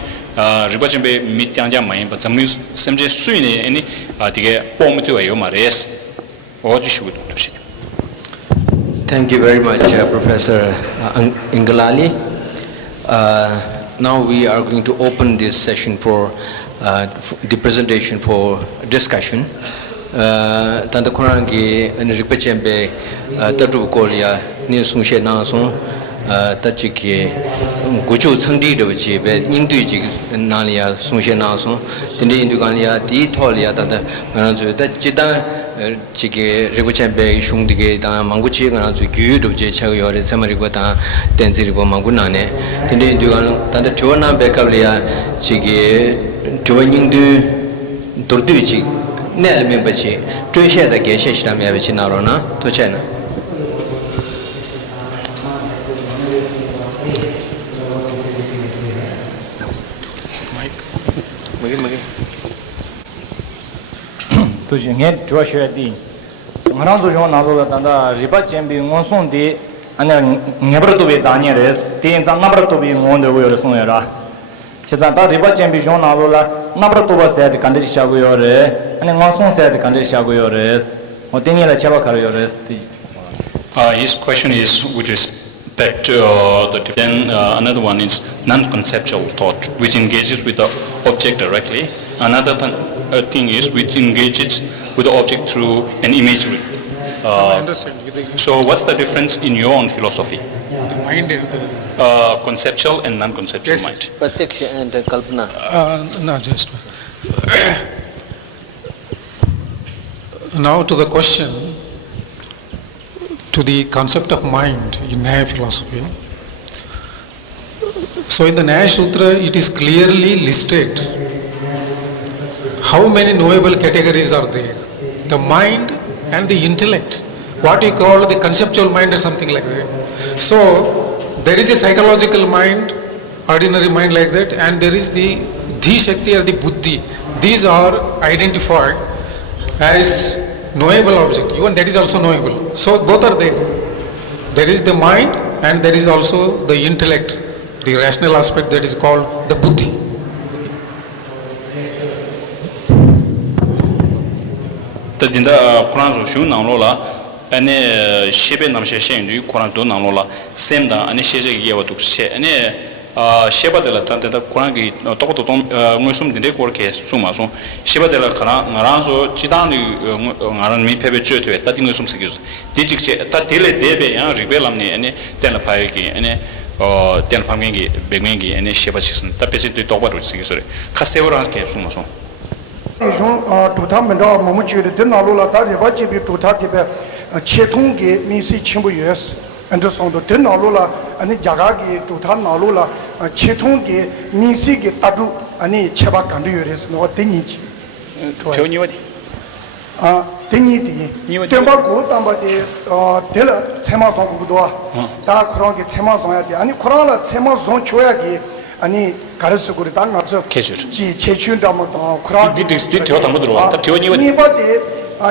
리버진 베 미장자 마인 점능 sem제 수인에 아니 되게 봄도요 말레스 어주시고 도시. Thank you very much, Professor Ingalali. Now we are going to open this session for the presentation for discussion. Tanda Korangi and Ripachembe Tatu Kolia, New Sunshe Nason, Tachiki, Guchu Sandi Dovici, Induji Nalia, Sunshe Nason, the Indugania, the Tolia, that Jida. Chiki Rikuchembe Shungdige Manguchi and Gud of Jachayo, Samariguata, Tenziribo Mangunane, Tindi Dugan, Tanda Tuana Becavlia, Chigi, joining the Turduchi, Nel Mimbachi, to share the Gesha Mavichinarona, to China. to jenge jwa shwe di ngarang zo jong na lo da da riba chen bi ngon song di anya ngebar to be da nya res tin zang na bar to bi ngon de yo song ya ra che da riba chen bi jong na lo la na bar to ba se de kan de sha go yo re anya ngon song se de kan de sha go yo res o tin la cha ba kar yo res ti His question is with respect to then another one is non-conceptual thought, which engages with the object directly. Another thing is which engages with the object through an imagery. I understand. So what's the difference in your own philosophy? The mind and Conceptual and non-conceptual Yes. mind. Pratiksha and Kalpana. no, just now to the question, to the concept of mind in Nyaya philosophy. So in the Nyaya Sutra, it is clearly listed how many knowable categories are there. The mind and the intellect, what you call the conceptual mind or something like that. So there is a psychological mind, ordinary mind like that, and there is the Dhi Shakti or the Buddhi. These are identified as knowable object, even that is also knowable. So both are there. There is the mind and there is also the intellect, the rational aspect, that is called the Buddhi. Tadinda Quran zo shu nanglola ane shebe namshe shendu Quran do nanglola semda ane sheje yewa duk she ane sheba de la tante da Quran gi to to ngosum dinde kor ke suma so sheba de la khana ngaran zo jidan ngaran mi pebe chötwe ta ding ngosum sigis dijik che ta dele debe ya ribe lamne ane ten la phaye gi ane ten phamgen gi begmen gi ane sheba chisin ta pese de to ba ro sigis re khasewran ke suma so 종 도탐면도 뭐무지를 된나로라 다리바 집이 도타기베 체통게 미시 침부여스 안저송도 된나로라 아니 자가기 도타나로라 체통게 미시게 따두 아니 체바 간두여스 너 되니지 저니와디 아 되니디 temba고 담바데 델 체마송고도 다 그런게 체마송야디 아니 코로나 체마송 줘야기 아니 가르스고리 당가서 지 제춘다모도 그런 디디 저다 못 들어와 다 저니와디 니바데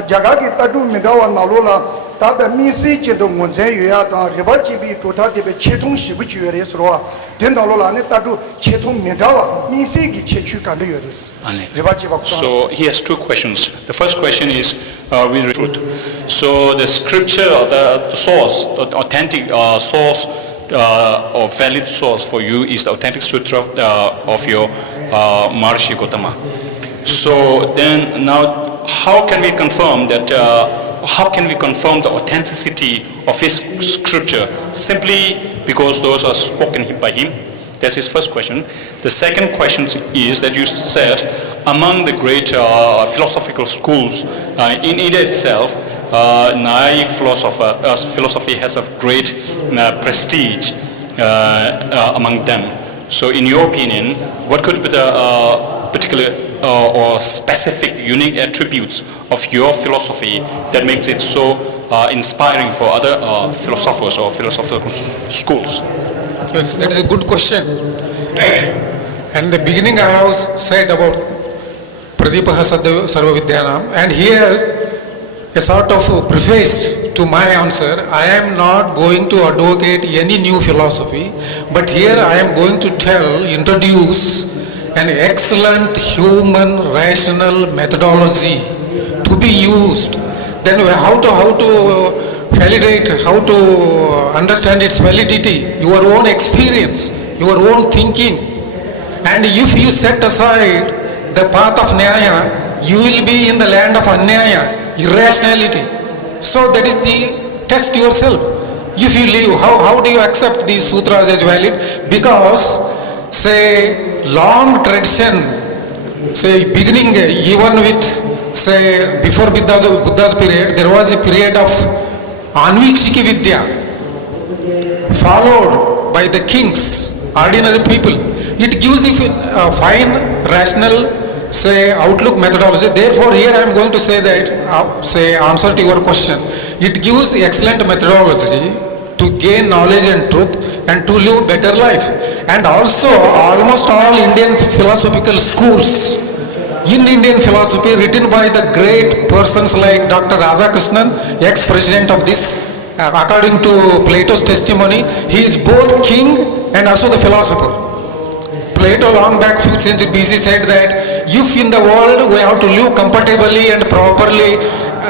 자가기 따두 미가와 나로라 다베 미시지도 문제여야 다 리바지비 도타데베 체통시부지여레스로와 된다로라 네 따두 체통 미가와 미시기 체추간도여레스 리바지바 So he has two questions. The first question is with truth. So the scripture, the source, the authentic source or valid source for you is the authentic sutra of your Maharishi Gautama. So then now how can we confirm that how can we confirm the authenticity of his scripture simply because those are spoken by him? That's his first question. The second question is that you said among the great philosophical schools in India itself, Naic philosophy has a great prestige among them. So in your opinion, what could be the particular or specific unique attributes of your philosophy that makes it so inspiring for other philosophers or philosophical schools? Yes, that is a good question. And in the beginning I have said about Pradipaha Sarva Vidyanam, and here a sort of preface to my answer. I am not going to advocate any new philosophy, but here I am going to introduce an excellent human rational methodology to be used. then how to validate, how to understand its validity? Your own experience, your own thinking. And if you set aside the path of Nyaya, you will be in the land of Anyaya, irrationality. So that is the test yourself. If you leave, how do you accept these sutras as valid? Because, say, long tradition, say, beginning even with, say, before Buddha's period, there was a period of Anvikshiki Vidya, followed by the kings, ordinary people. It gives a fine, rational, say, outlook methodology. Therefore, here I am going to say that, say, answer to your question. It gives excellent methodology to gain knowledge and truth and to live better life. And also, almost all Indian philosophical schools, in Indian philosophy, written by the great persons like Dr. Radhakrishnan, ex-president of this, according to Plato's testimony, he is both king and also the philosopher. Plato long back 5th century BC said that if in the world we have to live comfortably and properly,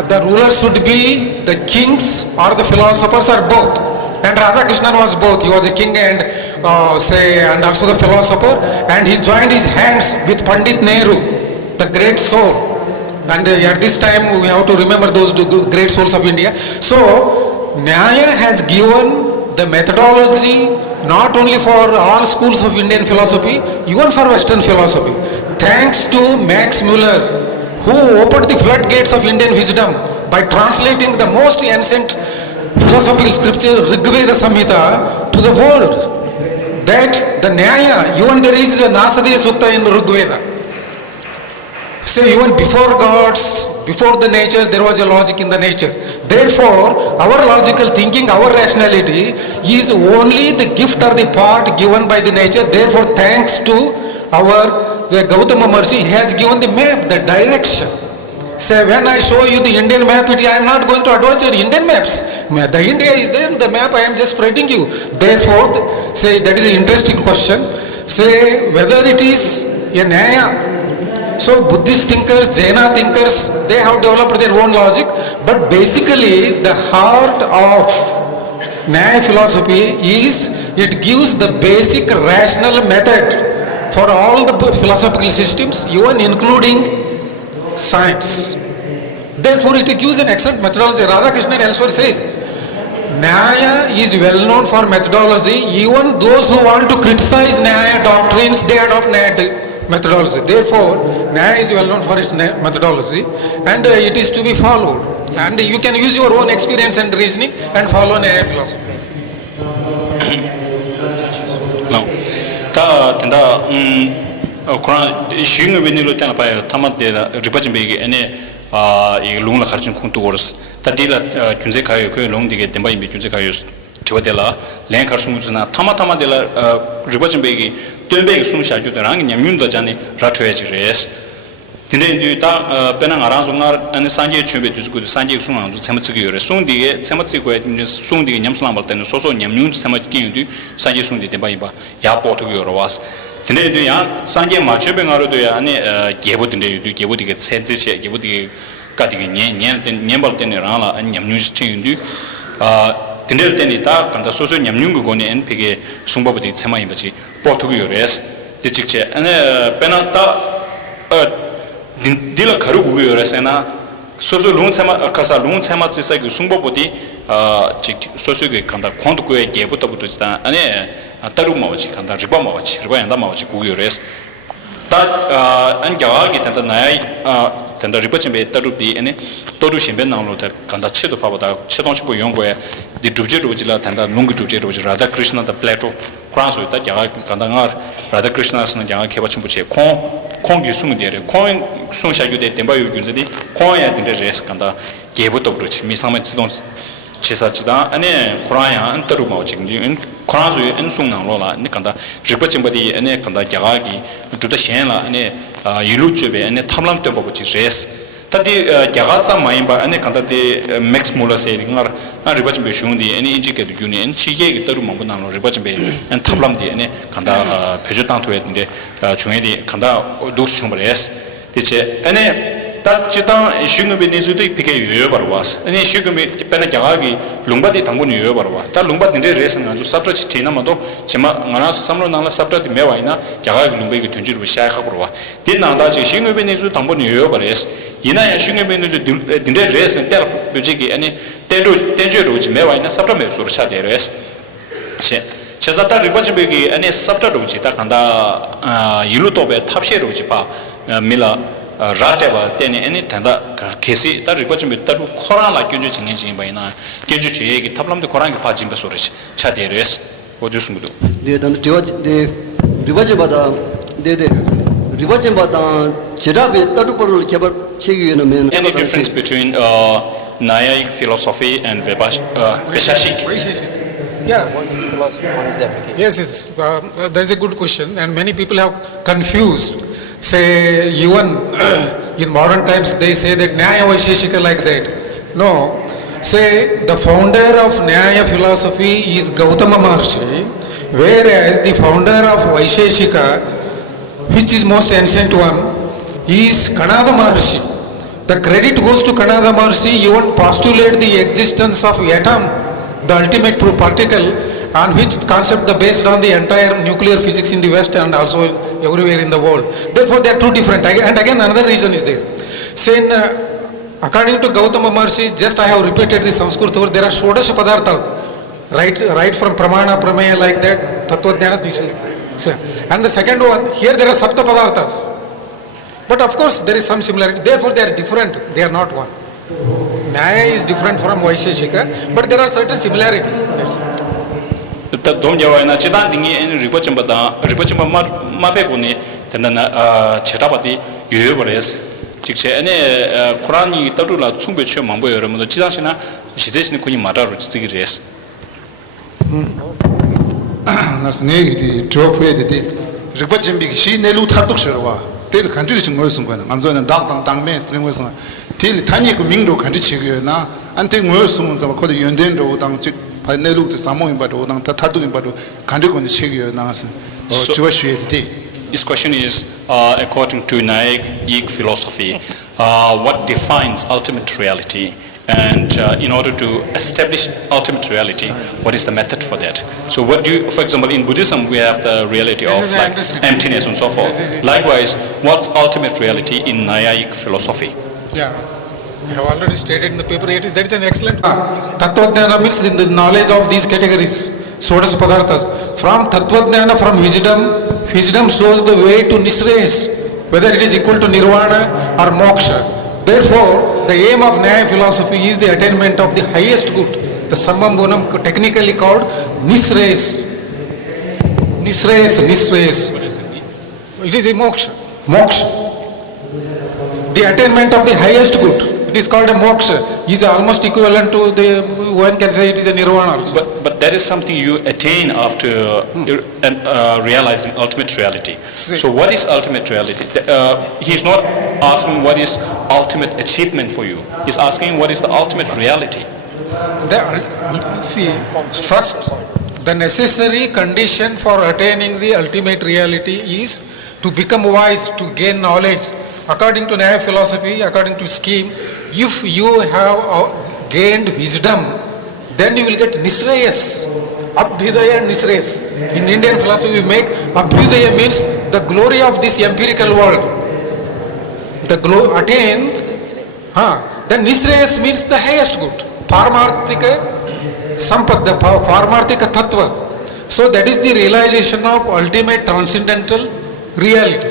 the rulers should be the kings or the philosophers or both. And Radhakrishnan was both. He was a king and and also the philosopher. And he joined his hands with Pandit Nehru, the great soul. And at this time we have to remember those great souls of India. So Nyaya has given the methodology not only for all schools of Indian philosophy, even for Western philosophy. Thanks to Max Muller, who opened the floodgates of Indian wisdom by translating the most ancient philosophical scripture, Rig Veda Samhita, to the world. That the Nyaya, even there is a Nasadaya Sutta in Rig Veda. So even before gods, before the nature, there was a logic in the nature. Therefore, our logical thinking, our rationality is only the gift or the part given by the nature. Therefore, thanks to the Gautama Maharishi, he has given the map, the direction. Say, when I show you the Indian map, I am not going to advise you Indian maps. The India is there, the map I am just spreading you. Therefore, say, that is an interesting question. Say, whether it is a Nyaya. So, Buddhist thinkers, Jaina thinkers, they have developed their own logic. But basically, the heart of Nyaya philosophy is, it gives the basic rational method for all the philosophical systems, even including science. Therefore, it gives an excellent methodology. Radhakrishnan elsewhere says, Nyaya is well known for methodology. Even those who want to criticize Nyaya doctrines, they adopt Nyaya methodology. Therefore, Nyaya is well known for its methodology and it is to be followed. And you can use your own experience and reasoning and follow Nyaya philosophy. No. Ta Quran shing when you look at Tamat de Ripachimbe and a Luna Harchin Kuntours, Tadila Kunzeka, long to get them by Kunzekayus, Chivatella, Lankarsuna, Tamatama de la Ripachimbe, Tunbeg Sunsha, Jutarang, Yamunda Jani, Ratuage res. Today, do Penang Arazungar and Sanjay Chubet is good Sanjay Sunan, Samatsugi, soon the Samatsuki, soon the Yamslam, and so Yamun Samatki, Sanjay Sundi de Baiba, Yapo to Yorovas. Today, do Sanjay Machubing or do Gabut in the Gabut get Sensi, Gabut cutting Yambal Rana and Yamus Chin do Tindel Tenita, and the Soso Yamungo and Pigay Sumbabati Samaibachi, Portuguese, the Chiche, and Penata. Dila Karugu Resena, Soso Lunsama, Casa Lunsama, Sisaki, Sumbopoti, Sosu Kanda, Konduku, Gabuta, and Tarumawich, Kanda, Ribamawich, Ribandamawich, Gugures. That and Gawagi and the Nai, and the Ripachimbe, Tarupi, and Toru Shimben, Kanda Cheto Pavada, Chetonchipo Yongwe, the Dujirujila, and the Lungu Radha Krishna, the Plato, Krans with that Kandangar, Radha Krishna, and Yanga Kevachimbuche, Kongi Sumidi, Coin Sunsha, you did Tembayu Gunzadi, Coin at the Res Kanda, Gabuto Bridge, Miss Hamet Chisachida, and Koraya, and Tarumawich, and Kranzu and Sunan Lola, and Kanda, Ripachimbadi, and Kanda Yagagi, to the Shena, and Yuluchube, and Tamlam Tempo, which is res. Tadi Gagatsa Maimba, and Kanda de Max Muller saying, or Ripachimbe Shundi, and Indicated Union, Chige, Tarumabana, Ripachimbe, and Tamlam de, and Kanda Pejotan to it in the Chungedi, Kanda, those Chumbres, Tiche, and 다 지당 슝금이 내주도 피게 유여 버와스 아니 슝금이 빼나 자가기 룽바디 당분 유여 버와 다 룽바 딘데 레슨 아주 sabtrati 티나마도 제마 나나 삼로 나나 sabtrati 메와이나 자가기 룽바기 던지르 샤이하 버와 딘나다 지 슝금이 내주 당분 유여 버레스 이나야 슝금이 내주 딘데 레슨 때라 뷰지기 아니 텐주로 지 메와이나 sabtrame 소르 차데레스 제 제자다 리버지베기 아니 sabtra로지 다 간다 일루토베 탑셰로지 바 밀라 라테바 때니 애니 탄다 케시 다 리버좀 따로 코라라 견주 진행진 바이나 견주 주의기 탑람도 코란게 파진 버소르시 차데레스 어디스무도 네 단도 리버지바다 네네 리버지바다 제라베 따로버를 개발 체계에는 any difference between Naic philosophy and Vaisheshik? Yeah. One is philosophy, one is application. Yes, that is a good question, and many people have confused. Say, even in modern times, they say that Nyaya Vaisheshika like that. No, say the founder of Nyaya philosophy is Gautama Maharshi, whereas the founder of Vaisheshika, which is most ancient one, is Kanada Maharshi. The credit goes to Kanada Maharshi, even postulate the existence of atom, the ultimate particle, on which concept the based on the entire nuclear physics in the West and also everywhere in the world. Therefore, they are two different. And again, another reason is there. Saying, according to Gautama Maharshi, just I have repeated the Sanskrit word, there are Shodasha Padartha, right from Pramana, Prameya like that, Tattva Jnana, and the second one, here there are Sapta Padarthas. But of course, there is some similarity. Therefore, they are different. They are not one. Nyaya is different from Vaisheshika, but there are certain similarities. domjawaina chidan dingi en ripochamba mapeguni tendana chetapati yoyobres 직체 ene Qurani tarula tsungbe chö mambo yoromo chidansina shizesni kuni mataru chigires nas negiti tropwedeti ripochimbi shi nelu tharduk sherwa tel country chungol sungwana anzo나 dang dang me string was tel tani ku mingro country chigena ante ngoy sungun sa ko yenden ro dang 직 nelu te samoin ba ro dang tharduk ba ro country kon chigyo nas chwa shwedeti. This question is according to Naic philosophy, what defines ultimate reality? And in order to establish ultimate reality, what is the method for that? So what do you, for example, in Buddhism, we have the reality of like emptiness and so forth. Likewise, what's ultimate reality in Naic philosophy? Yeah, I have already stated in the paper. That is an excellent. Tattvajnana means in the knowledge of these categories, Sodas Padarthas. From Tattvajnana, from wisdom shows the way to Nisrayas, whether it is equal to Nirvana or Moksha. Therefore, the aim of Nyaya philosophy is the attainment of the highest good, the Sammam Gunam, technically called Nisrayas. Nisrayas. It is a moksha. The attainment of the highest good. It is called a moksha. It is almost equivalent to the, one can say it is a nirvana also. But that is something you attain after realizing ultimate reality. So what is ultimate reality? He is not asking what is ultimate achievement for you. He is asking what is the ultimate reality. See, first, the necessary condition for attaining the ultimate reality is to become wise, to gain knowledge. According to Nyaya philosophy, according to scheme, if you have gained wisdom, then you will get Nisrayas, Abhyudaya and Nisrayas. In Indian philosophy, we make Abhyudaya means the glory of this empirical world. The attain, then Nisrayas means the highest good. Paramarthika Sampad, the Paramarthika Tattva. So that is the realization of ultimate transcendental reality,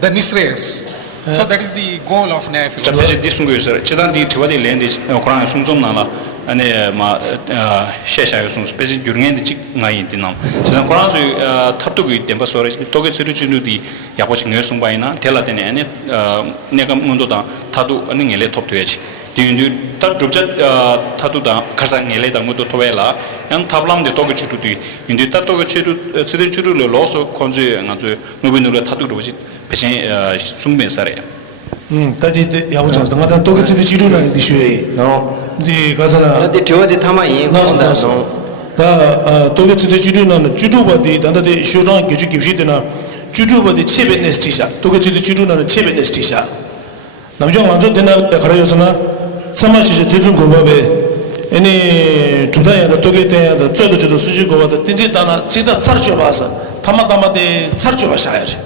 the Nisrayas. So that is the goal of Nyaya philosophy. ane ma shesha yosung spesi gyurngen de ngai dinam jisan koran su thatu gi demba sore toge suru chunu di yabo ching yosung baina tela dene ane nega mundo da thadu ane ngele top to yachi dindu ta drubja thadu da khasa ngele da mundo tobela yang tablam de toge chutu di indu ta toge chutu chide churu lo loso konje ngajo nobinura thadu roji pechen sungben sare 다지 야부장 동아다 똑같이 지루나 디슈에 지 가서나 근데 저한테 타마이 나서 다 똑같이 지루나 주주바디 단다데 쇼랑 교주 깊이되나 주주바디 체베네스티샤 똑같이 지루나는 체베네스티샤 남정 완전 되나 가려서나 사마시지 대중 고법에 아니 주다야도 독에 대야도 저도 수지 고법도 딘지 다나 지다 살쪄 봐서 담아담아데 살쪄 봐야지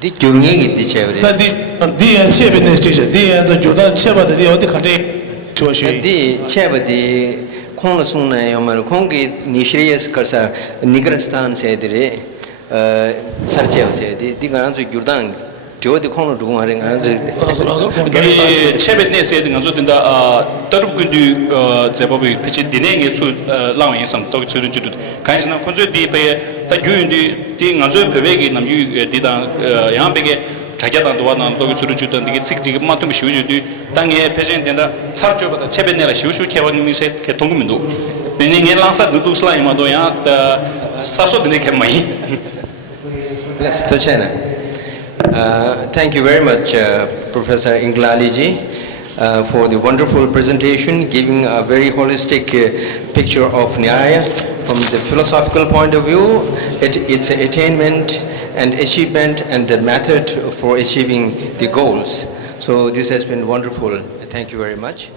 디 교응이 디체브레 다디 디엔 체베네 스티자 디엔 저 조다 체바데 디 어디 간데 조시 디 체바디 콩노 송나 요말 콩기 니시리에스 카사 니그라스탄 세드레 sarcheo se di garan zu gyurdan jodi khonu dugung are garan zu 이 체베네 세딩 아주 된다 더럽 군디 제법이 피치 디네게 주 라왕이 상도 주르 주르 간신나 콘주 디페 다 규인디 디 아주 베베기 남유 디다 양베게 자자단 도와나 또 주르 주던 디게 찍찍 마tum 쉬우주디 땅에 패진 된다 차르죠보다 체베네라 쉬우쉬우 개원미세 개 동구민도 베닝에 랑사 누두슬라이마도 야 사소 디네게 마이 Yes, Tochena. Thank you very much, Professor Inglaliji, for the wonderful presentation, giving a very holistic picture of Nyaya from the philosophical point of view, its attainment and achievement, and the method for achieving the goals. So this has been wonderful. Thank you very much.